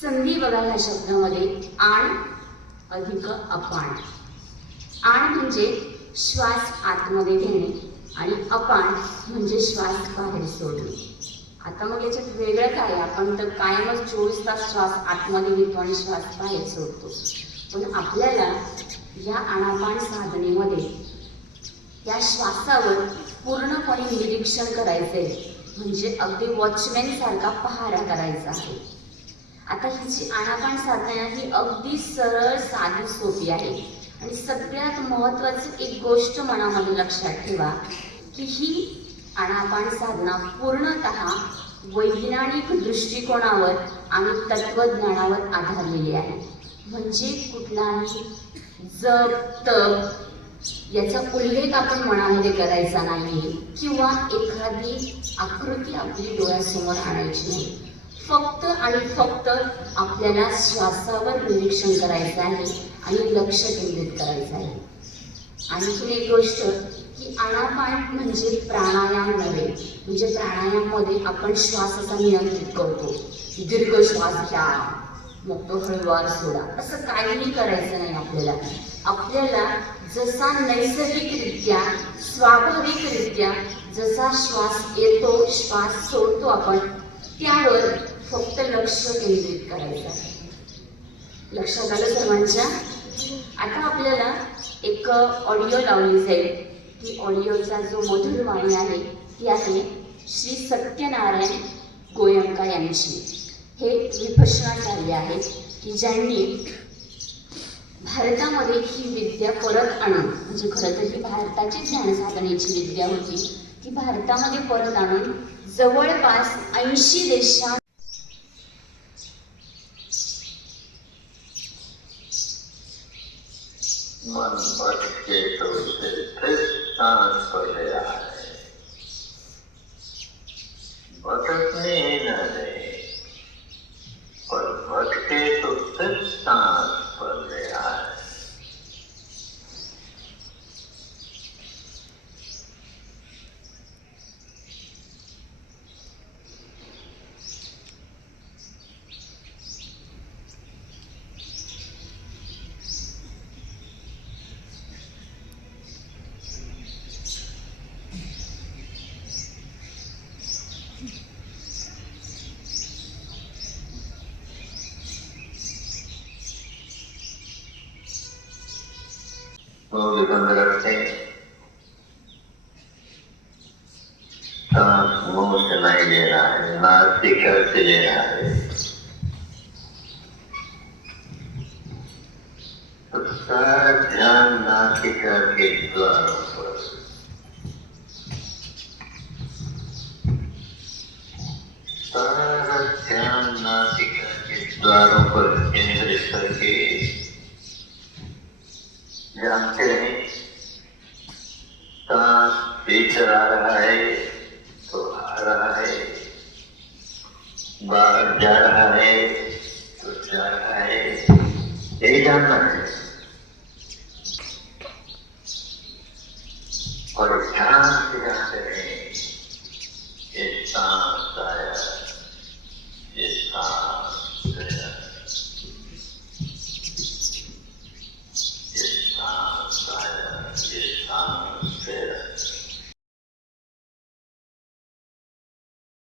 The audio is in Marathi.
संधी बघा ह्या शब्दामध्ये आण अधिक अपान. आण म्हणजे श्वास आतमध्ये घेणे आणि अपान म्हणजे श्वास बाहेर सोडणे. आता मग याच्यात वेगळं काय, आपण तर कायमच 24 तास श्वास आतमध्ये घेतो आणि श्वास बाहेर सोडतो. पण आपल्याला या आनापान साधनेमध्ये त्या श्वासावर पूर्णपणे निरीक्षण करायचंय, म्हणजे अगदी वॉचमॅन सारखा पहारा करायचा आहे. आता ही जी आनापान साधना आहे ही अगदी सरळ साधी सोपी आहे. आणि सगळ्यात महत्त्वाचं एक गोष्ट मनामध्ये लक्षात ठेवा की ही आनापान साधना पूर्णतः वैज्ञानिक दृष्टिकोनावर आणि तत्वज्ञानावर आधारलेली आहे. म्हणजे कुठलाही जप तप याचा उल्लेख आपण मनामध्ये करायचा नाही किंवा एखादी आकृती आपली डोळ्यासमोर आणायची नाही. फक्त आणि फक्त आपल्याला श्वासावर निरीक्षण करायचं आहे आणि लक्ष केंद्रित करायचं आहे. आणखी एक गोष्ट की आनापान म्हणजे प्राणायाम नव्हे. म्हणजे प्राणायाममध्ये आपण श्वास असा नियंत्रित करतो, दीर्घ श्वास घ्या मग तो हळूवार सोडा, असं काहीही करायचं नाही. आपल्याला जसा नैसर्गिकरित्या स्वाभाविकरित्या जसा श्वास येतो श्वास सोडतो आपण त्यावर फक्त लक्ष केंद्रित करायचं आहे. लक्षात आलं सर्वांच्या? आता आपल्याला एक ऑडिओ लावली जाईल. ती ऑडिओचा जो मधुर वाणी आहे ती आहे श्री सत्यनारायण गोयंका यांची. हे विपश्यनाचार्य आहेत की ज्यांनी भारतामध्ये ही विद्या परत आणून, म्हणजे खरं तर ही भारताची ध्यान साधनेची विद्या होती, ती भारतामध्ये परत आणून जवळपास 80 देशात मन भटके तो फिर स्थान पर ले आए, भटकने न दे, पर भटके तो फिर स्थान पर ले आए. मुंह बंद रखते, सांस मुंह से नहीं लेना है, नासिका से लेना है. तो सारा ध्यान नासिका के द्वारों पर, सारा ध्यान नासिका के द्वारों पर केंद्रित करके जानते हैं सांस भीतर आ रहा है तो आ रहा है, बाहर जा रहा है तो जा रहा है, यही जानना है. और ध्यान से जानते हैं ये सांस आए